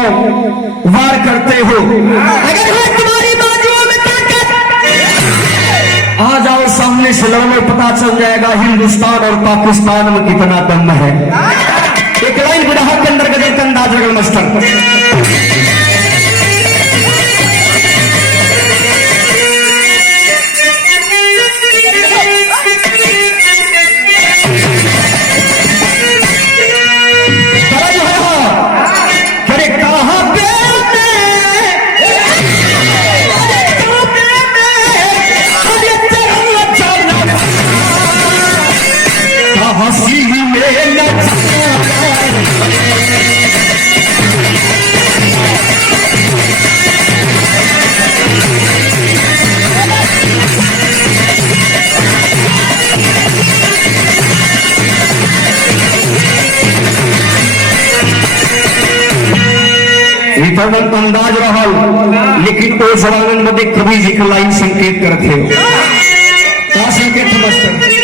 वार करते हो। अगर है तुम्हारी बाजुओं में ताकत, आ जाओ सामने से लड़ लो, पता चल जाएगा हिंदुस्तान और पाकिस्तान में कितना दम है। एक लाइन बुढ़ा के अंदर गजल का अंदाज रगड़ मस्टर। अंदाज रहा, लेकिन तो जवानन मध्ये कवि जी का लाइन संकेत करते हो। क्या संकेत समझते?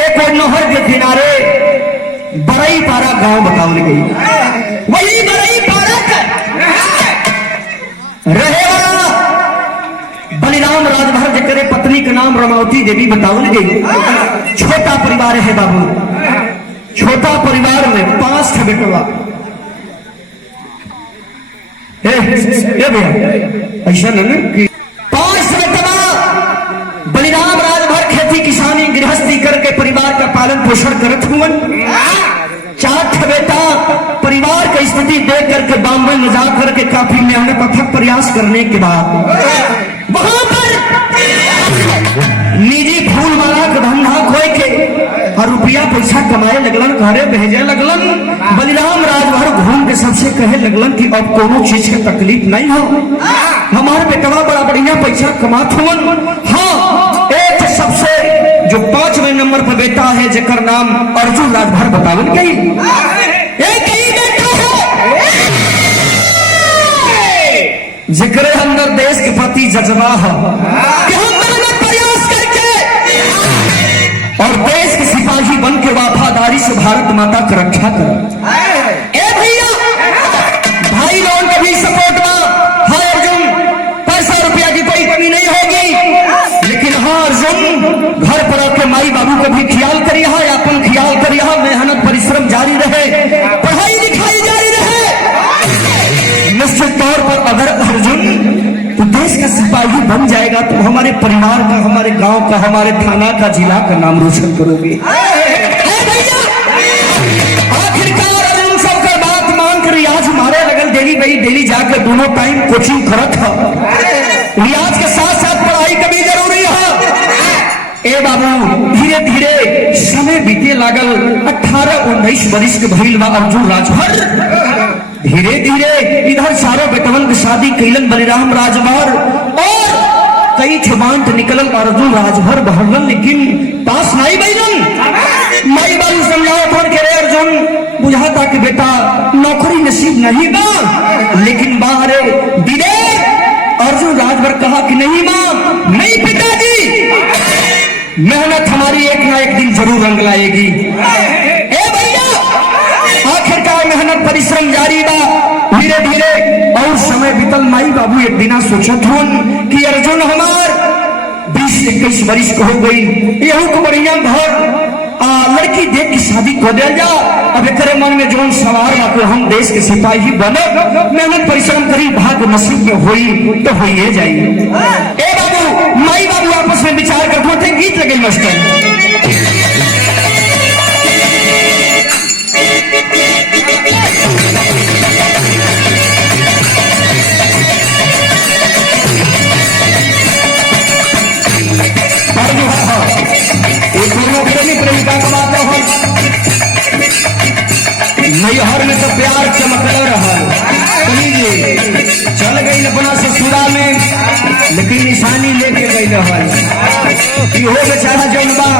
एक और नहर के किनारे बरई पारा गांव बतावल गई, वही बरई पारा रहे वाला बलिराम राजभर जकरे पत्नी ब्रह्मावती देवी बताओ गई। छोटा परिवार है बाबू, छोटा परिवार में 5 ठे बेटवा। भैया ऐसा न कि 5 बेटवा बलिराम राजभर खेती किसानी गृहस्थी करके परिवार का पालन पोषण करत हुए। 4 बेटा परिवार की स्थिति देख करके बॉम्बे में जा करके काफी मेहनत अथक प्रयास करने के बाद वहां पर निजी फूल माला का धंधा खोए के और रुपया पैसा कमाए लगलन, घरे भेजे लगलन। बलिराम राजभर घूम के सबसे कहे लगलन कि अब कोनो चीज की तकलीफ नहीं हो, हमारे बेटवा बड़ा बढ़िया पैसा कमात हुवन। हाँ, एक सबसे जो 5वें नंबर पर बेटा है जेकर नाम अर्जुन राजभर बतावन गई। एक ही बेटा है जेकरे अंदर देश के प्रति जज्बा है कि हम मेहनत प्रयास करके और देश के सिपाही बन के वफादारी से भारत माता की रक्षा करें। ए भैया भाई लोगों का भी सपोर्ट में हाँ अर्जुन, पैसा रुपया की कोई कमी नहीं होगी, लेकिन हाँ अर्जुन घर पर आके माई बाबू का भी ख्याल करिए, अपन ख्याल करिए, मेहनत परिश्रम जारी रहे, पढ़ाई लिखाई जारी रहे। निश्चित तौर पर अगर अर्जुन तो देश का सिपाही बन जाएगा तो हमारे परिवार का, हमारे गांव का, हमारे थाना का, जिला का नाम रोशन करोगे। आखिरकार अर्जुन सबका बात मान कर रियाज मारे लगल। डेली जाकर दोनों टाइम कोचिंग करत है। रियाज के साथ साथ पढ़ाई का भी जरूरी है। ए बाबू धीरे धीरे समय बीते लागल। 18-19 वर्ष के भइल बा अर्जुन राजभर। धीरे धीरे इधर सारों बेटवन की शादी कैलन बलिराम राजभर और कई छबांट निकलन अर्जुन राजभर बहलन, लेकिन पास नहीं बैलन। माई बाबू समझाओ फोन करे अर्जुन बुझाता कि बेटा नौकरी नसीब नहीं बा, लेकिन बाहरे दिले अर्जुन राजभर कहा कि नहीं मां, नहीं पिताजी, मेहनत हमारी एक ना एक दिन जरूर रंग लाएगी। ए भैया आखिरकार मेहनत परिश्रम जारी बा। धीरे धीरे और समय बीतल। माई बाबू एक दिना सोचत हुन कि अर्जुन हमार 20-21 वर्ष को हो गई, यहू को बढ़िया घर लड़की देख की शादी कर दिया जा। अब एक मन में जोन सवार बा हम देश के सिपाही बने, मेहनत परिश्रम करी, भाग्य नसीब में हुई तो होइए जाई। ए बाबू माई बाबू आपस में विचार कर मोटे गीत लगे मास्टर। प्रेमिका कमाते हो नैहर में तो प्यार चमकल रहा, चल गई अपना ससुरा में, लेकिन निशानी लेके गई रहल। इहो बेचारा जौन बा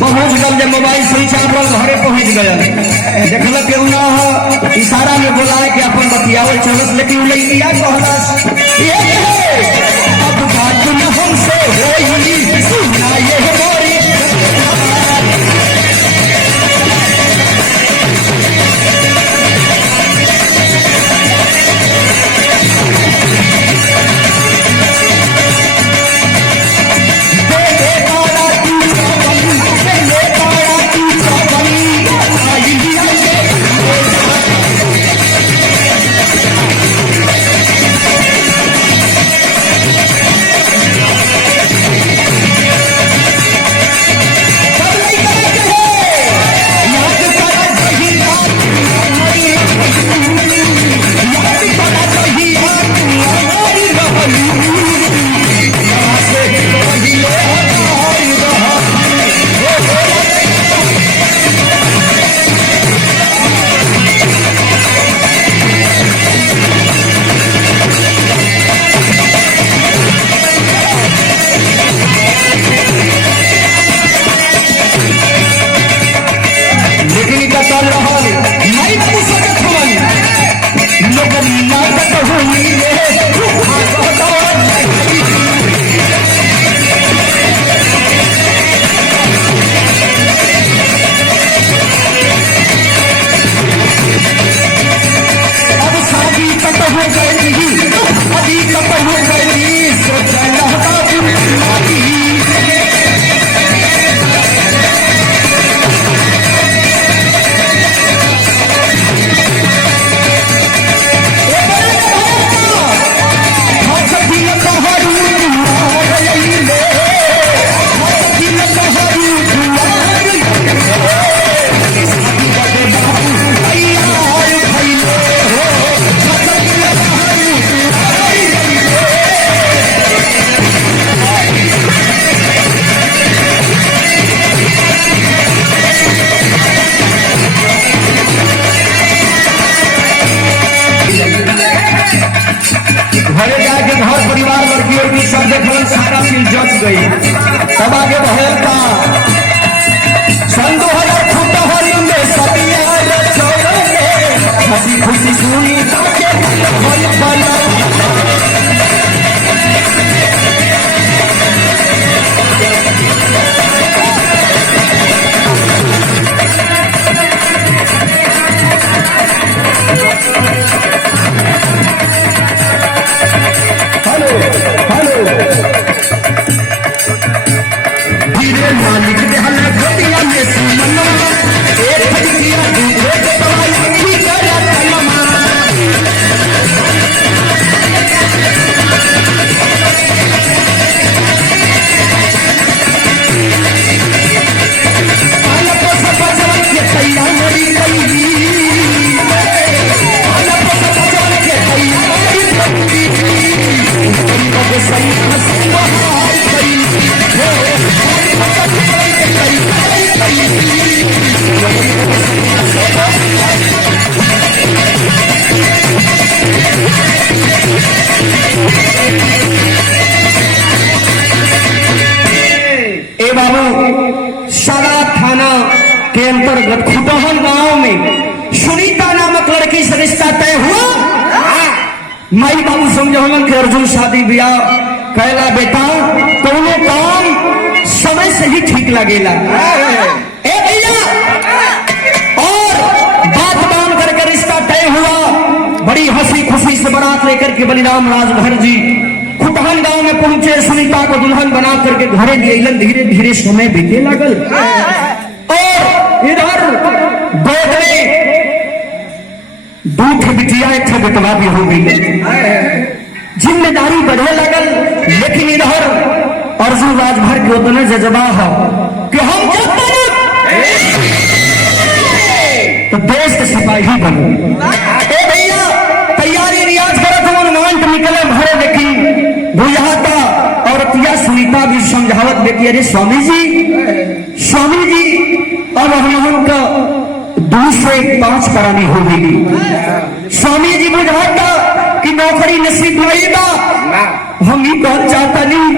पहुंच गल, जब मोबाइल स्विच ऑफ रहा घरे पहुंच गए, देखल केहू ना हो, इशारा में बुलाए के अपन बतियावल चलस, लेकिन लइकिया कहलस अब बात न हमसे होई, सुना ये मोरी हो गई, अभी तक हो गई, सोचा घर परिवार लड़की उड़की सब देखल सारा चीज जच गई। तब आगे बढ़ल का सन 2015 में सदिया हंसी खुशी सुनी मालिक के अंतर्गत खुटहन गांव में सुनीता नामक लड़की से रिश्ता तय हुआ। माई बाबू समझौलन के अर्जुन शादी ब्याह कहला बेटा दोनों काम समय से ही ठीक लगेला। ए भैया और बात मान करके रिश्ता तय हुआ। बड़ी हंसी खुशी से बारात लेकर के बलिराम राजभर जी खुटहन गांव में पहुंचे। सुनीता को दुल्हन बना करके घरे लिए। धीरे धीरे समय बीते लगल और इधर गोद में दूध बिटिया एक बेटवा भी हो गई। जिम्मेदारी बढ़े लगल। लेकिन इधर अर्जुन राजभर के उतना जज्बा है कि हम जब तो देश के सिपाही बनो। ए भैया तैयारी रियाज करत हम मंट निकले भरे। लेकिन बुझाता औरतिया सुनीता भी समझावत बेटी अरे स्वामी जी अब हम का 2 से 5 करानी हो गई। स्वामी जी बुझाता कि नौकरी नसीब होगा। हम ही कहना चाहता नहीं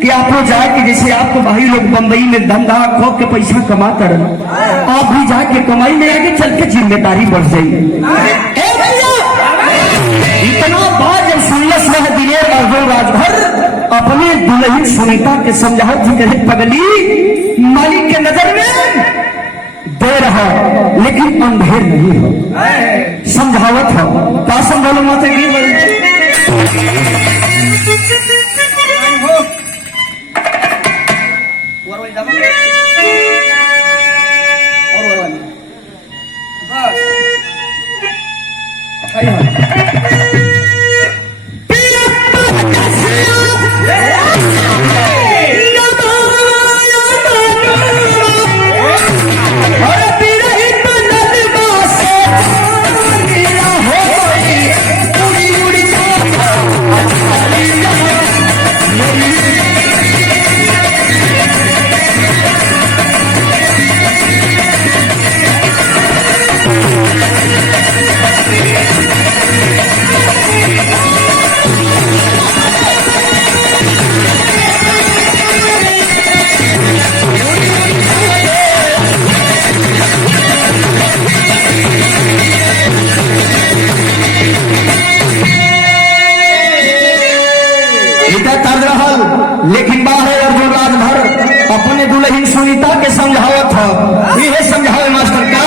कि आप लोग जाए कि जैसे आपको भाई लोग बंबई में धंधा खोप के पैसा कमाता रहे, आप भी जाके कमाई में आगे चल के जिम्मेदारी बढ़ जाएगी। इतना बात जब सुनलस वह दिलेर अर्जुन राजभर अपने दुल्हन सुनीता के समझावत जी कहे पगली मालिक के नजर में दे रहा लेकिन अंधेर नहीं हो। समझावत हो का समझालो माता की लेकिन बाहर अर्जुन राजभर अपने दुल्हन सुनीता के समझावत था। ये समझावे मास्टर का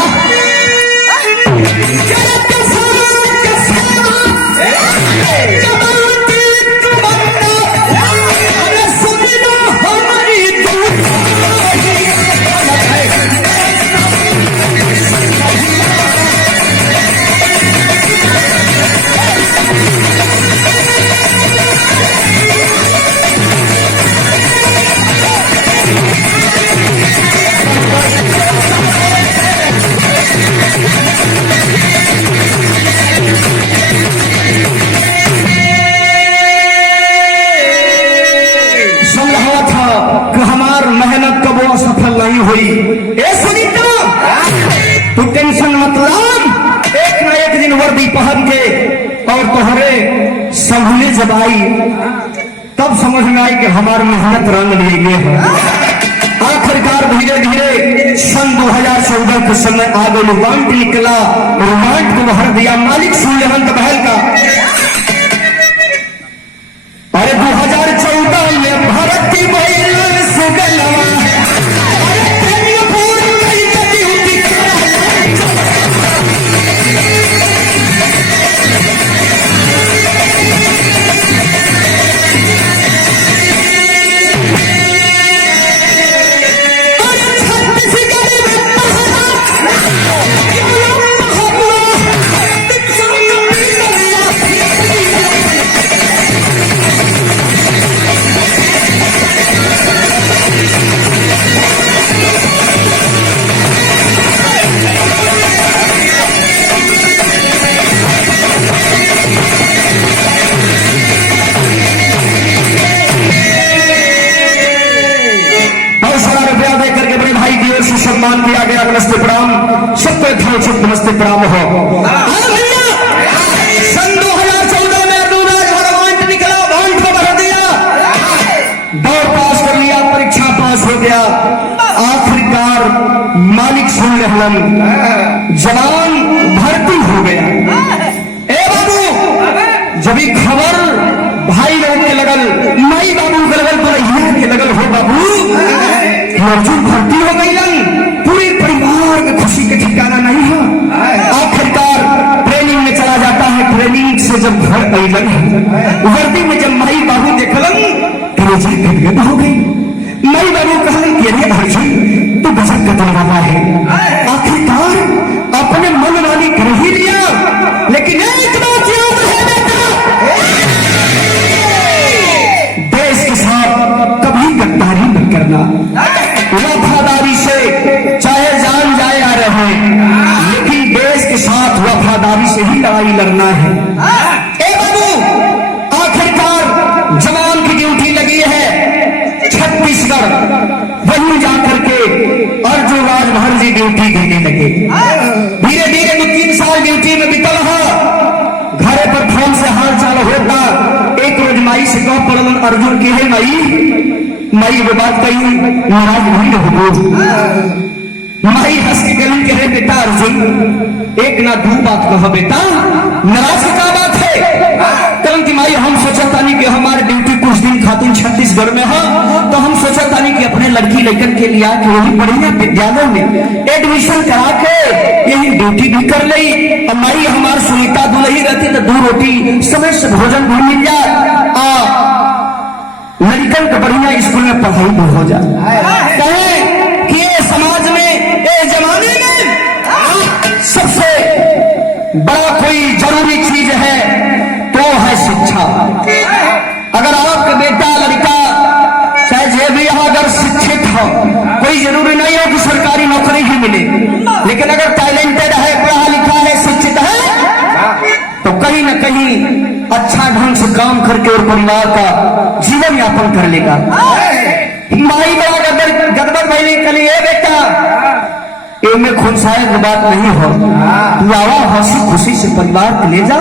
सफल नहीं हुई। ए सुनीता तू टेंशन मतलब एक ना एक दिन वर्दी पहन के और तोहरे संभले जब आई तब समझ में आई कि हमारी मेहनत रंग ले गए है। आखिरकार धीरे धीरे सन 2014 के समय आगे वांट निकला और वांट को भर दिया मालिक सूर्यवंत महल का। अरे 2014 में भारत की महिला सुगलवा सम्मान किया गया। नमस्ते प्रणाम, सबको एक नमस्ते प्रणाम हो। सन 2014 में अब्दुलराज वांट निकला, वांट को भर दिया, दौड़ पास कर लिया, परीक्षा पास हो गया। आखिरकार मालिक सुन रहलन जवान भर्ती हो गया। ए बाबू जब खबर भाई लोग के लगल, माई बाबू के लगल, बड़ैया के लगल हो बाबू अर्जुन भर्ती हो गई, पूरे परिवार में खुशी के ठिकाना नहीं है। आखिरकार ट्रेनिंग में चला जाता है। ट्रेनिंग से जब घर अलन वर्दी में जब माई बाबू देखलन तो हो गई। माई बाबू कहलन कि अरे अर्जुन तो गजब कतल वाला है। आखिरकार अपने मन वाली कर ही लिया, लेकिन एक बात याद है बेटा, देश के साथ कभी गद्दारी न करना, वफादारी से चाहे जान जाए या रहे, लेकिन देश के साथ वफादारी से ही लड़ाई लड़ना है। ए बाबू आखिरकार जवान की ड्यूटी लगी है छत्तीसगढ़, वहीं जाकर के अर्जुन राजभर जी ड्यूटी देने लगे। धीरे धीरे 2-3 साल ड्यूटी में बीतल है। घरे पर फोन से हाल चाल होता। एक रोज माई से कह पड़ल अर्जुन की है माई वो बात कही नाराज नहीं हो। माई हंस के गलन के रे बेटा अर्जुन एक ना 2 बात कहो बेटा, नाराज की क्या बात है? कलन की माई हम सोचा तानी कि हमारे ड्यूटी कुछ दिन खातिर छत्तीसगढ़ में है, तो हम सोचा तानी कि अपने लड़की लड़कन के लिए आके वही बढ़िया विद्यालय में एडमिशन करा के यही ड्यूटी भी कर ली। और माई हमारी सुनीता दुलही रहती तो 2 रोटी समय से भोजन भी मिल जाए, लड़कन का बढ़िया स्कूल में पढ़ाई भी हो जाए। कहें कि ये समाज में ये जमाने में सबसे बड़ा कोई जरूरी चीज है तो है शिक्षा। अगर आपका बेटा लड़का चाहे जो भी अगर शिक्षित हो, कोई जरूरी नहीं हो कि सरकारी नौकरी ही मिले, लेकिन अगर टैलेंटेड है, पढ़ा लिखा है, शिक्षित है, तो कहीं ना कहीं अच्छा ढंग से काम करके और परिवार का जीवन यापन कर लेगा। माई बड़ा गदबद भैली कली है बेटा, इनमें खुनसाए की बात नहीं हो, लावा हंसी खुशी से परिवार को ले जा।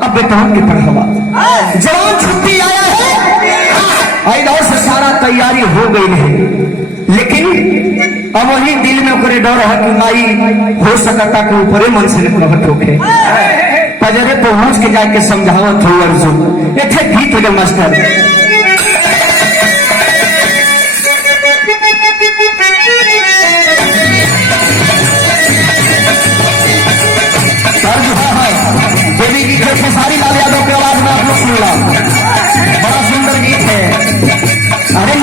अब बेटा के पढ़ावा जवान छुट्टी आया है, इधर से सारा तैयारी हो गई है, लेकिन अब वही दिल में करे डर है कि माई हो सकता कि ऊपरे मन से निकलत होके पजरे पहुंच के जाके समझावत हो अर्जुन। एक गीत लगे मास्टर देवी की खेसारी लाल यादव की आवाज में आप लोग सुन ला, बड़ा सुंदर गीत है। अरे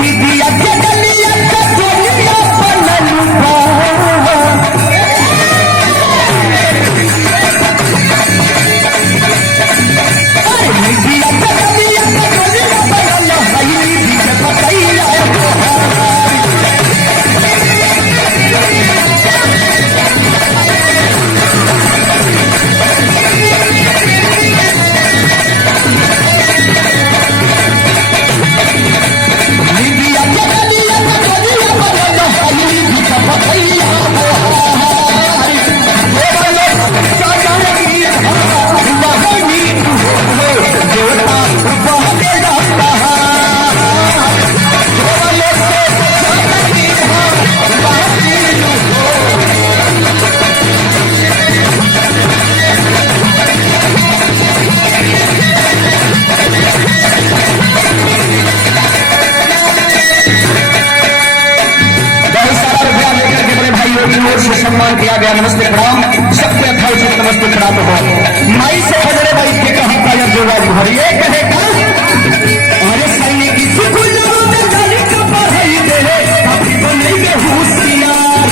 गया। नमस्ते प्रणाम सबके अथाई नमस्ते प्रणाम हो। माई से बजरे भाई के कहा था जब जो भरिए कहे अरे सैनिक की सुकुल का पढ़ाई दे काफी तो नहीं गए होशियार।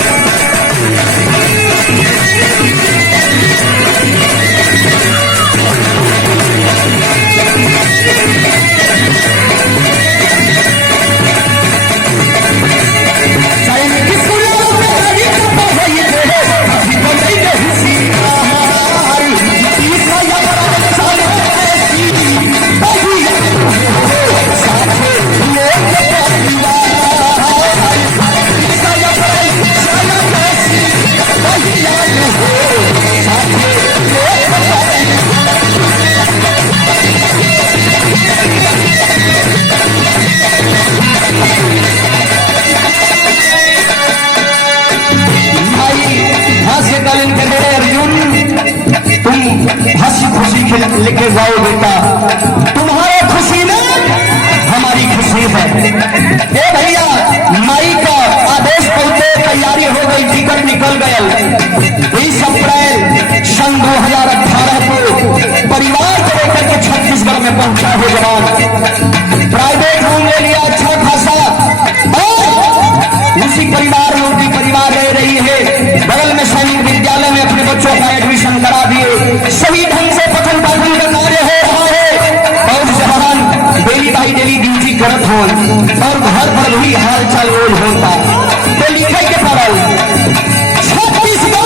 सैनिक की पढ़ाई दे काफी तो नहीं गए होशियार। हंसी खुशी लेके जाओ बेटा, तुम्हारे खुशी में हमारी खुशी है। ए भैया मई का आदेश पहुंचे, तैयारी हो गई, टिकट निकल गया। 20 अप्रैल सन 2018 को परिवार को लेकर के छत्तीसगढ़ में पहुंचा है जवान। प्राइवेट रूम ले लिया अच्छा खासा, और उसी परिवार में उनकी परिवार रह रही है। बगल में सैनिक विद्यालय में अपने बच्चों का एडमिशन करा दिए। सही ढंग से पठन पाठन का कार्य हो रहा है और जवान डेली बाई डेली ड्यूटी करत हो और घर पर भी हाल चाल रोज होता तो लिखे के पड़ल छत्तीसगढ़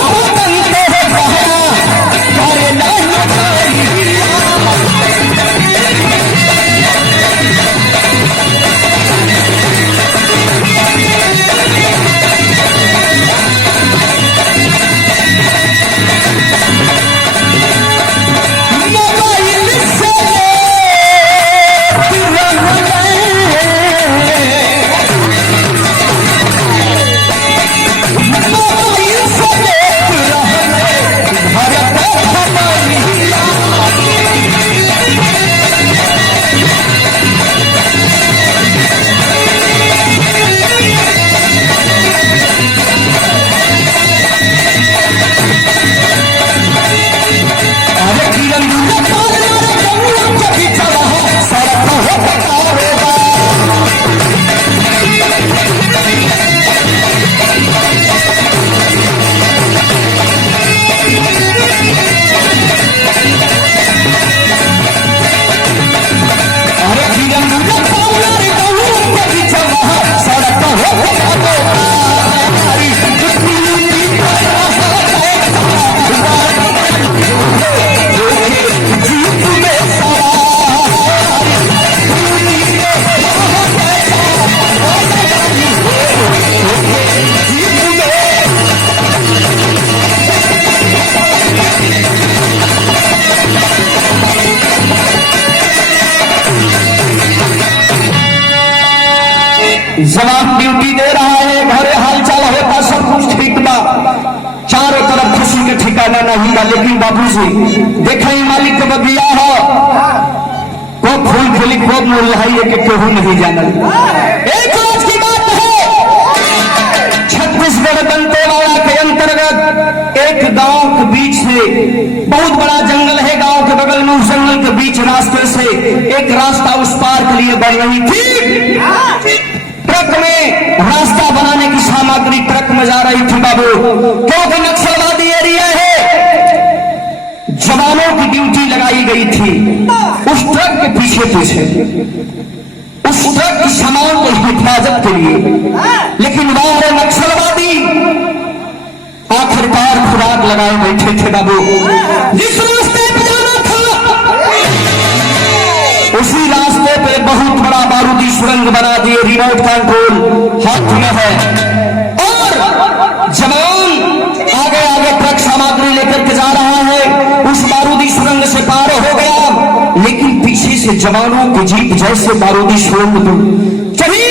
जवान ड्यूटी दे रहा है, घरे हाल चाल होता, सब कुछ ठीक बा, चारों तरफ खुशी के ठिकाना नहीं बा। लेकिन बाबूजी देखे मालिक के बगिया हो को फूल खिली को मुरझाई के केहू नहीं जानल। एक रोज की बात है, छत्तीसगढ़ दंतेवाड़ा के अंतर्गत एक गांव के बीच से बहुत बड़ा जंगल है। गांव के बगल में उस जंगल के बीच रास्ते से एक रास्ता उस पार के लिए बन रही थी। ट्रक में रास्ता बनाने की सामग्री ट्रक में जा रही थी बाबू, क्योंकि नक्सलवादी एरिया है। जवानों की ड्यूटी लगाई गई थी उस ट्रक के पीछे पीछे उस ट्रक की सामान की हिफाजत के लिए। लेकिन वहां नक्सलवादी आखिरकार खुराक लगाए बैठे थे बाबू। जिस रास्ते पे जाना था उसी रास्ते पे बहुत बड़ा बारूदी सुरंग बना दिए, रिमोट कंट्रोल हाथ में है, और जवान आगे आगे ट्रक सामग्री लेकर के जा रहा है। उस बारूदी सुरंग से पार हो गया, लेकिन पीछे से जवानों की जीप जैसे बारूदी सुरंग चली,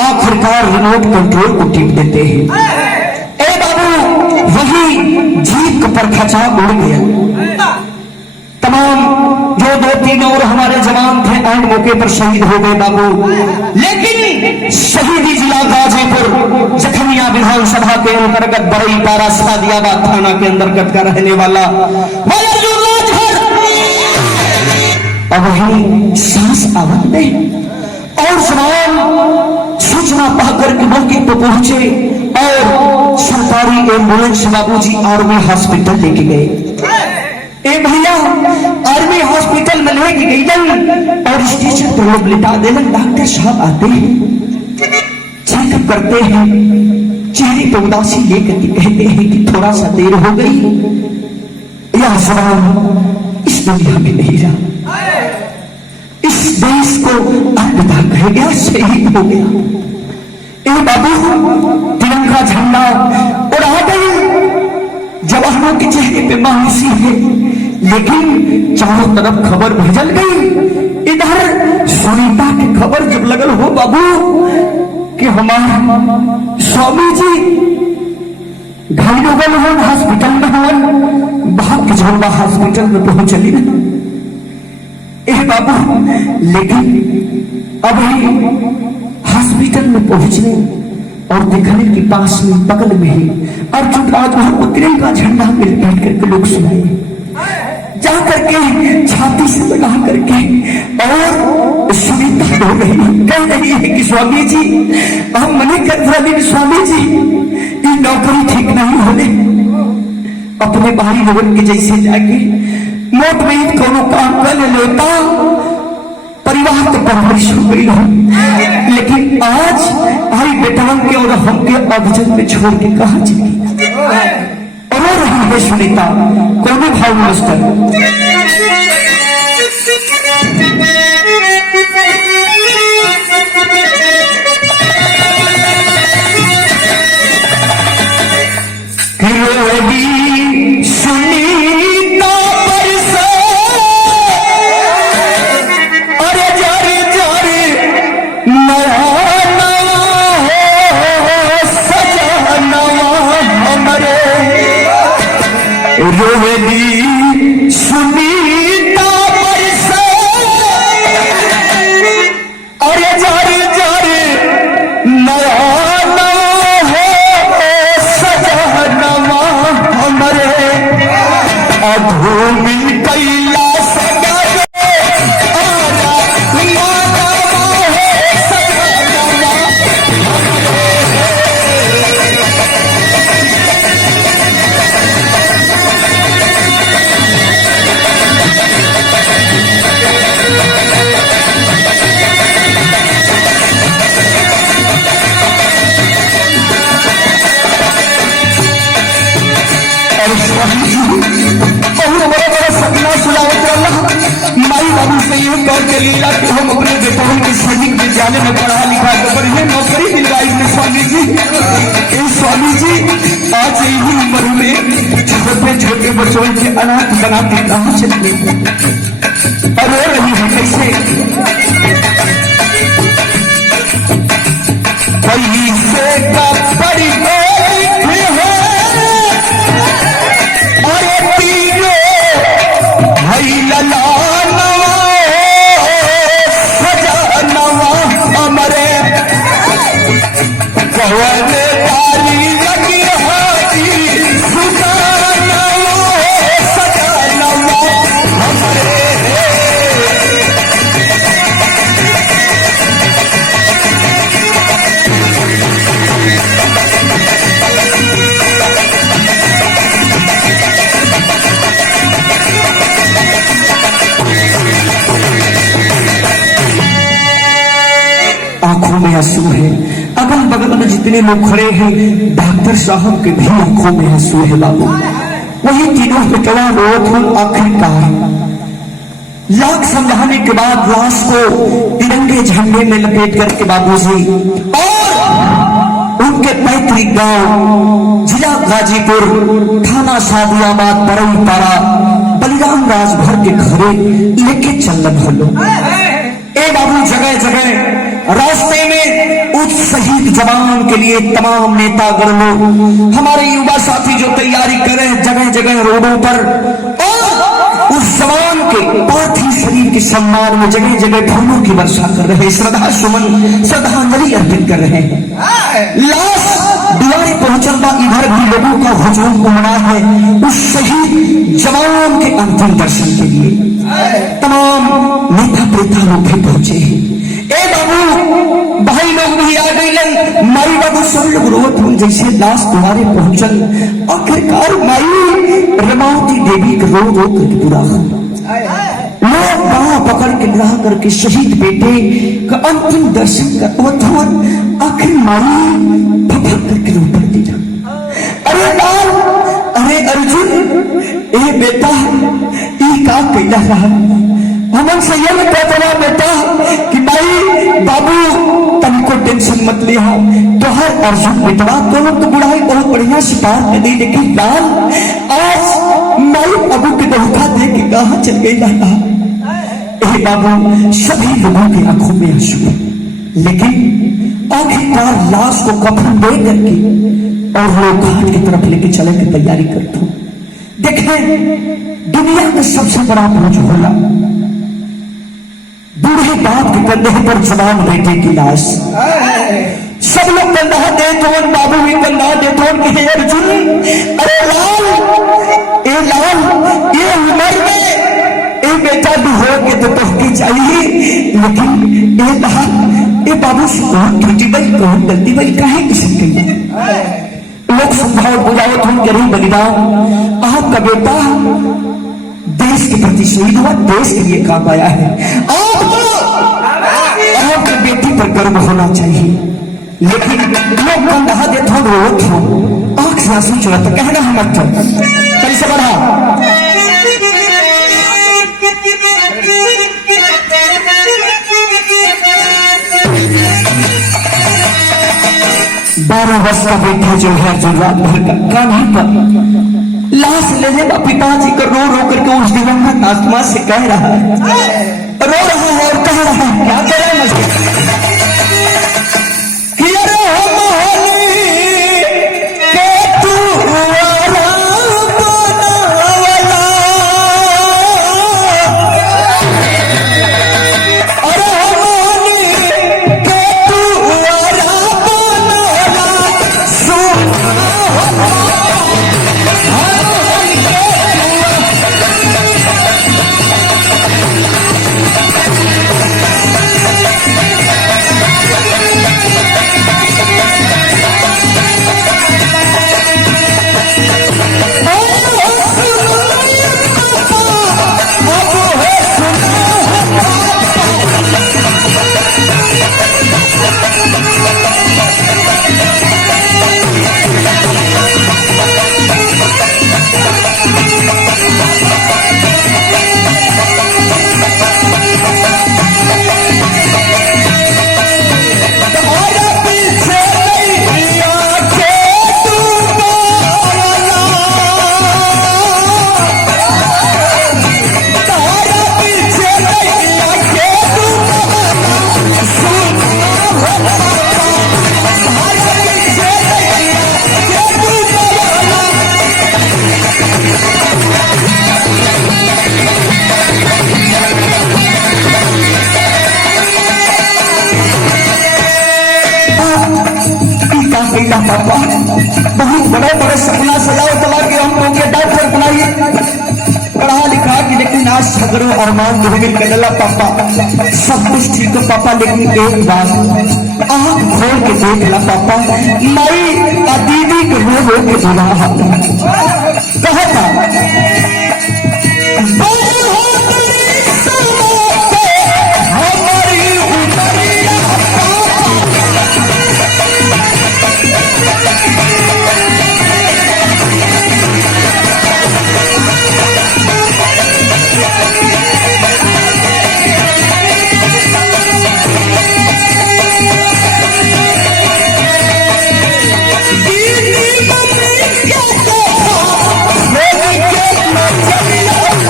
आखिरकार रिमोट कंट्रोल को टिप देते हैं। ए बाबू वही जीप का परखचा उड़ गया। तमाम जो दो तीनों और हमारे जवान थे, ऐन मौके पर शहीद हो गए बाबू। लेकिन शहीदी जिला गाजीपुर जखनिया विधानसभा के अंतर्गत बड़ई पारा सादियाबाद थाना के अंतर्गत का रहने वाला अब वही सांस आवत में और जवान सूचना पाकर के मौके पर पहुंचे और सरकारी एम्बुलेंस बाबूजी आर्मी हॉस्पिटल लेके गए। ए भैया आर्मी हॉस्पिटल में लेके गई और स्टेशन पर लोग लिटा देना। डॉक्टर साहब आते हैं, चेकअप करते हैं, चेहरे पर उदासी लेकर के कहते हैं कि थोड़ा सा देर हो गई, यह जवान इस दुनिया में नहीं रहा, इस देश को अलविदा कह गया, शहीद हो गया। ए बाबू तिरंगा झंडा उड़ा गए, जवानों के चेहरे पे मायूसी है, लेकिन चारों तरफ खबर भेजल गई। इधर सुनीता की खबर जब लगल हो बाबू कि हमारे स्वामी जी घायल हो हॉस्पिटल में हो, भाग के झंडा हॉस्पिटल में पहुंचली ना ए बाबू। लेकिन अभी हॉस्पिटल में पहुंचने और देखने के पास में बगल में ही अर्जुन राजभर तिरंगा झंडा में लपेट करके लोग सुनाए, जा करके छाती से लगा करके और सुनीता हो रही कह रही है कि स्वामी जी हम मने कर रहे, स्वामी जी ये नौकरी ठीक नहीं होने, अपने भाई लोगों के जैसे जाके मोट में कोनो काम कर लेता, परिवार तो परवरिश हो गई हो, लेकिन आज आई बेटाओं के और हम के अधजन में छोड़ के कहा चली और रो रही है सुनीता। कौन भाव मास्टर सुनीता रोवेली सुनीता बरसे, अरे जारे जारे नया नवा हो सजनवा हमरे, अधूमी कैला सगा आजा मानवा हो सजनवा। सपना सुनावत माई बाबू से ये कह के लीला कि हम अपने बेटों के सैनिक विद्यालय में पढ़ा लिखा कर बढ़िया नौकरी दिलवाई में स्वामी जी। स्वामी जी आज यही उम्र में छोटे छोटे बच्चों के अनाथ बनाते कहाँ चले और रो रही है कैसे, पैसे का परिवार आंखों में आंसू है, अगल बगल में जितने लोग खड़े हैं डॉक्टर साहब के भी आंखों में आंसू है बाबू। वही तीनों बेटवा रोत हो, आखिरकार लाख समझाने के बाद लाश को तिरंगे झंडे में लपेट करके बाबूजी और उनके पैतृक गांव जिला गाजीपुर थाना सादियाबाद बड़ई पारा बलिराम राजभर के घरे लेके चलन हलो। ए बाबू जगह जगह रास्ते में उस शहीद जवान के लिए तमाम नेतागण लोग, हमारे युवा साथी जो तैयारी कर रहे हैं जगह जगह रोडों पर, और उस जवान के पार्थिव शरीर के सम्मान में जगह जगह फूलों की वर्षा कर रहे हैं, श्रद्धा सुमन श्रद्धांजलि अर्पित कर रहे हैं। लाश दुआरे पहुंचल बा, इधर भी लोगों का हुजूम उमड़ा है उस शहीद जवान के अंतिम दर्शन के लिए। तमाम नेता प्रेता लोग भी पहुंचे हैं। ए बाबू भाई लोग भी आ गए, माई बाबू सब लोग रोत हुए जैसे लाश द्वारे पहुंचल। आखिरकार माई रमावती देवी के रो रो करके पूरा लोग बाह पकड़ के ला करके शहीद बेटे का अंतिम दर्शन कर। आखिर माई फपक करके रो पड़ दिया, अरे लाल, अरे अर्जुन, ए बेटा ई का कैला रहा। हमन से ये कहता बेटा कि भाई बाबू तनको टेंशन मत लिया, तो हर अर्जुन बेटवा तो बुढ़ाई बहुत बढ़िया सिपार कर दी, लेकिन लाल आज माई बाबू के धोखा दे के कहा चल गई लाला। ए बाबू सभी लोगों की आंखों में आंसू, लेकिन आखिरकार लाश को कफन दे करके और लोग घाट की तरफ लेके चले की तैयारी करते हो। देखें दुनिया में सबसे बड़ा बोझ होला बूढ़े बाप के कंधे पर जवान बेटे की लाश। सब लोग कंधा दे तो बाबू भी कंधा दे तो अर्जुन, अरे लाल, ए लाल, ये उम्र में ए बेटा डूबोगे तो तोहके चाहिए, लेकिन ए लाल, ए बाबू से कौन त्रुटि भाई, कौन गलती भाई, काहे किसी कही लोग समझाओ बुझाओ तुम गरीब बलिदान। आपका बेटा देश के प्रति शहीद हुआ, देश के लिए काम आया है। आपकी बेटी पर गर्व होना चाहिए, लेकिन लोग कंधा देते हो, रोत हो, आंख से आंसू चुराते, कहना हम मत कहीं से बढ़ा। 12 वर्ष का बेटा जो है, जो रात भर का कान्हा पर लाश लेने का पिताजी को रो रो करके उस दिवंगत आत्मा से कह रहा है, रो रहा है और कह रहा है, क्या कह रहा है कि अरे पापा बहुत बड़े बड़े सपना सजाओ चला के हम लोग डॉक्टर बनाइए, पढ़ा लिखा कि, लेकिन आज सगरों अरमान दुर्मिल करेला पापा, सब कुछ ठीक है पापा, लेकिन एक बार आँख खोल के देख ला पापा, माई दीदी के रो रो के बोला कहा था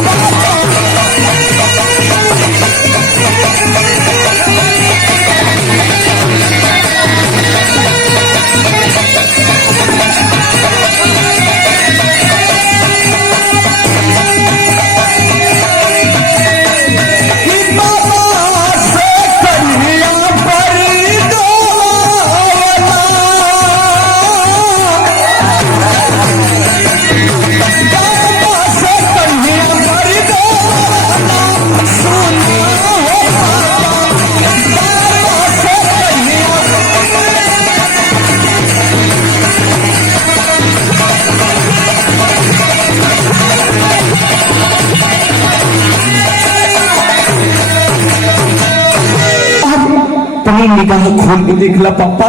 Yeah. निगाह खोल के देखला पापा,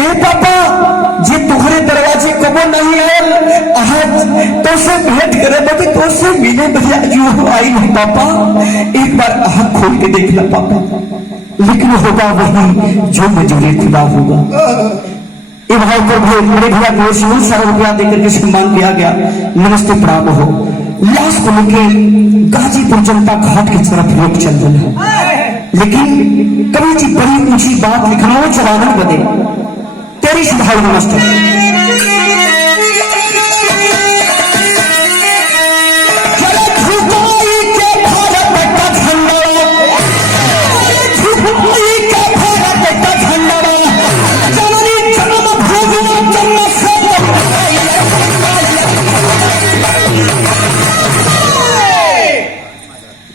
ए पापा जे तुम्हारे दरवाजे कबो नहीं आयल, आज तो से भेंट करे बदे तो से मिले भैया जो आई नहीं पापा, एक बार आँख खोल के देखला पापा, लेकिन होगा वही जो मजूरी खुदा होगा। ये भाई पर मेरे भैया को 100 रुपया देकर के सम्मान किया गया, नमस्ते प्रणाम हो। लाश को लेके गाजीपुर जनता घाट की तरफ लोग चल रहे हैं, लेकिन कवि जी बड़ी ऊंची बात लिखना हो जवानों बदे तेरी सुधार नमस्ते।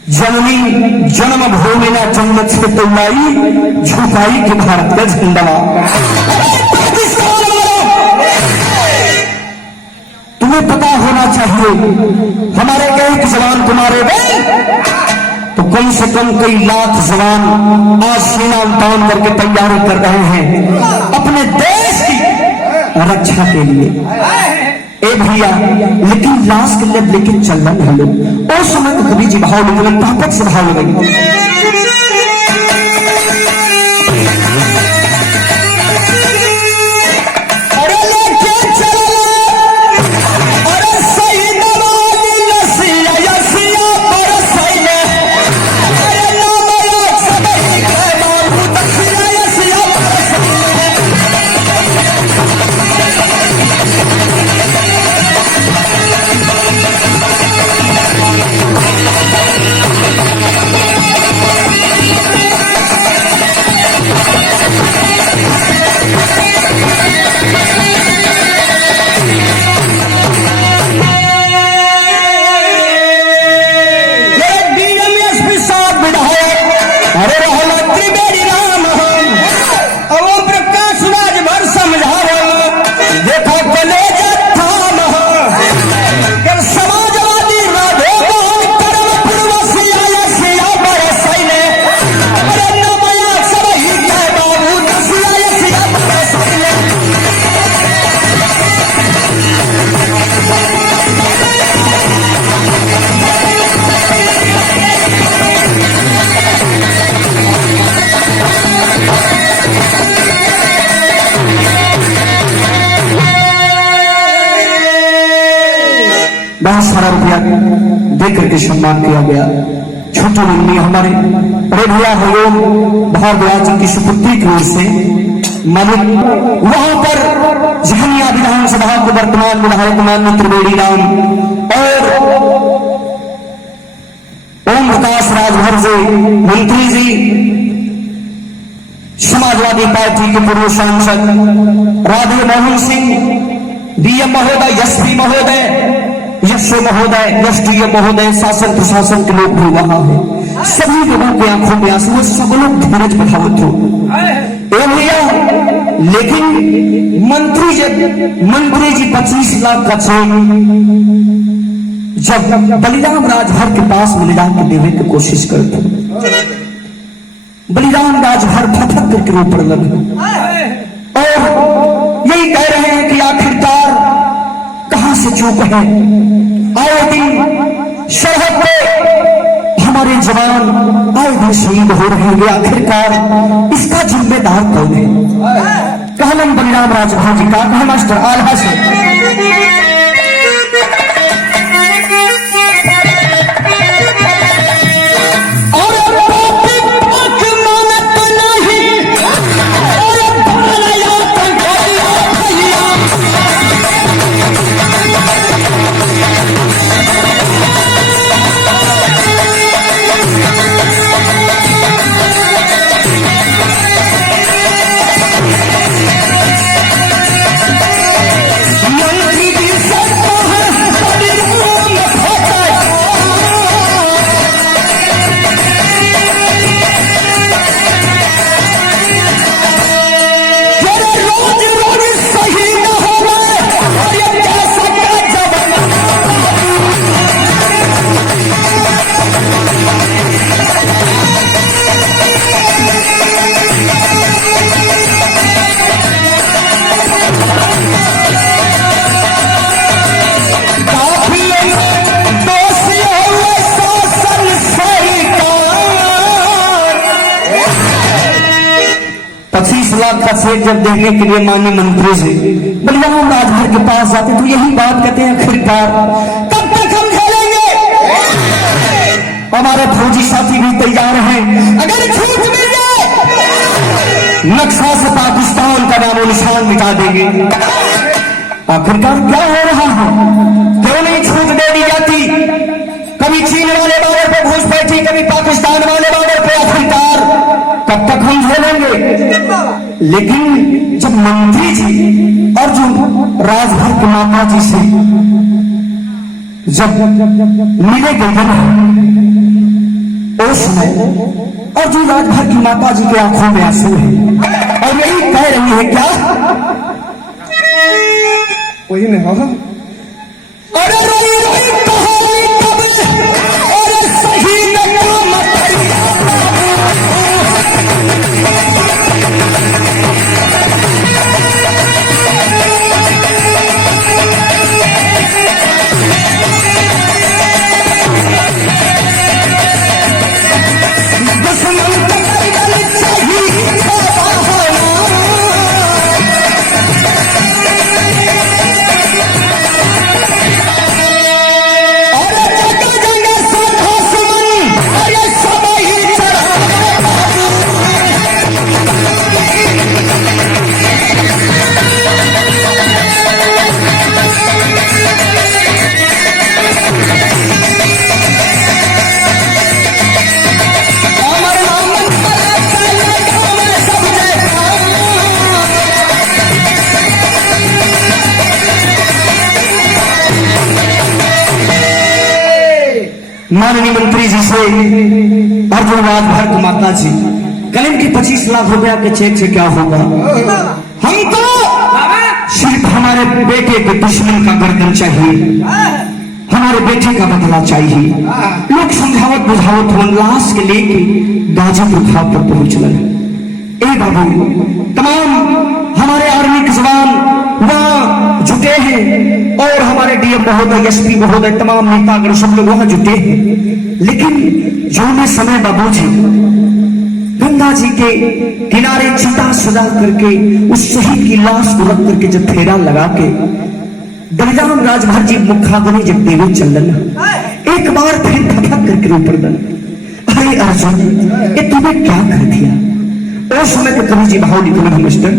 जननी जन्म भूमि ना जन्नत से तुलाई, झुकाई के भारत का झंडा। तुम्हें पता होना चाहिए हमारे एक जवान तुम्हारे तो कम से कम कई लाख जवान आज सीना तान करके तैयारी कर रहे हैं अपने देश की रक्षा के लिए। ए भैया लेकिन लाश के लिए लेकिन चल रहे हैं लोग, उस समय तो कभी जी भाव निकले ताकत से भाव लगे। बहुत सारा रुपया दे करके सम्मान किया गया। छोटे मम्मी हमारे बड़े भैया हो भारद्वाज जी की सुपुत्री की ओर से मालिक वहां पर जहनिया विधानसभा के वर्तमान विधायक माननीय त्रिवेणी राम और ओम प्रकाश राजभर जी मंत्री जी, समाजवादी पार्टी के पूर्व सांसद राधे मोहन सिंह, डीएम महोदय, एसपी महोदय, यशो महोदय, एसडीएम महोदय, शासन प्रशासन के लोग भी वहां हैं। सभी लोगों की आंखों में आंसू है, सब लोग धीरज बखावत हो भैया। लेकिन मंत्री जी 25 लाख का चेक जब बलिराम राजभर के पास बलिदान के देने की कोशिश करते, बलिराम राजभर फटक करके रो पड़ लगे और यही कह रहे हैं कि आखिरकार कहां से चूक है। आए दिन सरहद पे हमारे जवान आए दिन शहीद हो रहे हैं, आखिरकार इसका जिम्मेदार कौन है? कहलम बलिराम राजभर जी का कहा मास्टर आल्हा से मंत्री लाख का सेठ जब देखने के लिए माननीय मंत्री से बलिराम राजभर के पास जाते तो यही बात कहते हैं, आखिरकार कब तक हम खेलेंगे? हमारे फौजी साथी भी तैयार हैं, अगर छूट मिल जाए नक्शा से पाकिस्तान का नामो निशान मिटा देंगे। आखिरकार क्या हो रहा है? क्यों नहीं छूट दे दी जाती? कभी चीन वाले बॉर्डर पे घुस बैठी, कभी पाकिस्तान वाले बॉर्डर पे। आखिरकार कब तक हम झेलेंगे? लेकिन जब मंत्री जी और जो राजभर के माता जी से जब मिले गए उस समय, और जो राजभर की माता जी के आंखों में आंसू है और यही कह रही है क्या? वही में हो, अरे रोई रोई कहानी कब, अरे सही माननीय मंत्री जी से और जो राजभर की माता जी, कल के 25 लाख रुपया के चेक से क्या होगा? हमको सिर्फ हमारे बेटे के दुश्मन का गर्दन चाहिए, हमारे बेटे का बदला चाहिए। लोग समझावत बुझावत वन लाश के लेके गाजीपुर घाट पर पहुंचल। ए बाबू, तमाम हमारे आर्मी के जवान वहां जुटे हैं और हमारे डीएम महोदय, एसपी महोदय, तमाम नेतागण सब लोग वहां जुटे हैं। लेकिन जो मैं समय बाबूजी गंगा जी के किनारे चिता सजा करके उस शहीद की लाश को रख करके जब फेरा लगा के बलिराम राजभर जी मुखाग्नि जब देवे चंदन एक बार फिर थपक करके ऊपर दन, अरे अर्जुन ये तुम्हें क्या कर दिया? उस समय तो कवि जी भाव लिखना है मिस्टर,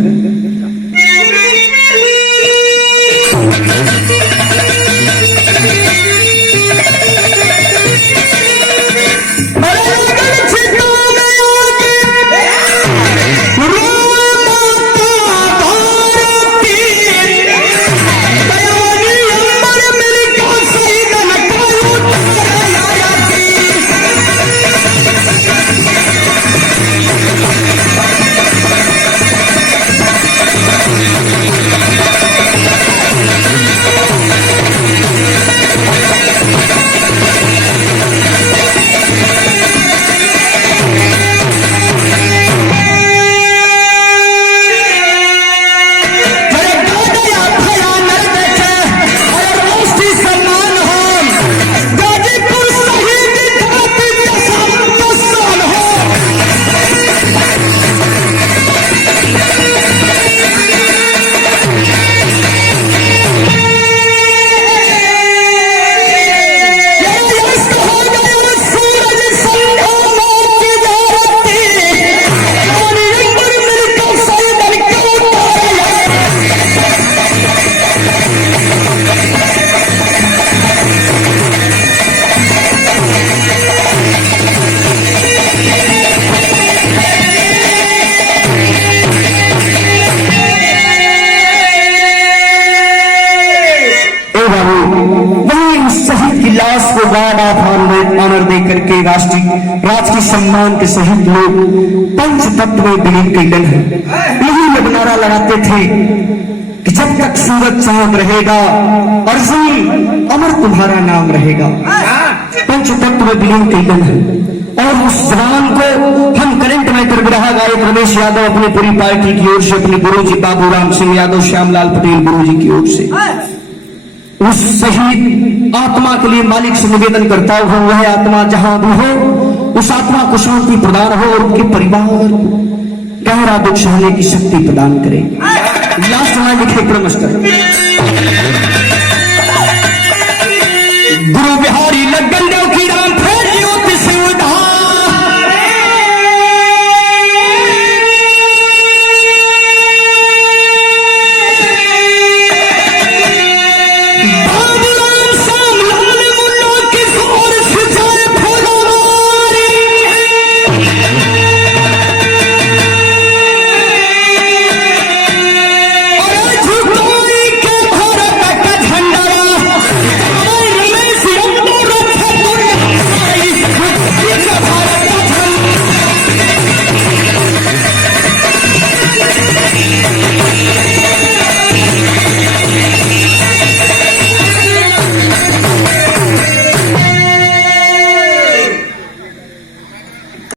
ऑनर दे करके राष्ट्रीय सम्मान के सहित लोग पंच तत्व में विलीन कैलन है। यही लोग नारा लगाते थे कि जब तक सूरज चांद रहेगा अर्जुन अमर तुम्हारा नाम रहेगा। पंच तत्व में विलीन कैलन है और उस जवान को हम करंट में तरबराह गायक रमेश यादव अपनी पूरी पार्टी की ओर से, अपने गुरुजी बाबू राम सिंह यादव, श्यामलाल पटेल गुरुजी की ओर से उस शहीद आत्मा के लिए मालिक से निवेदन करता हूं, वह आत्मा जहां भी हो उस आत्मा को शांति प्रदान हो और उनके परिवार गहरा दुख सहने की शक्ति प्रदान करे। लास्ट में लिखे प्रमस्टर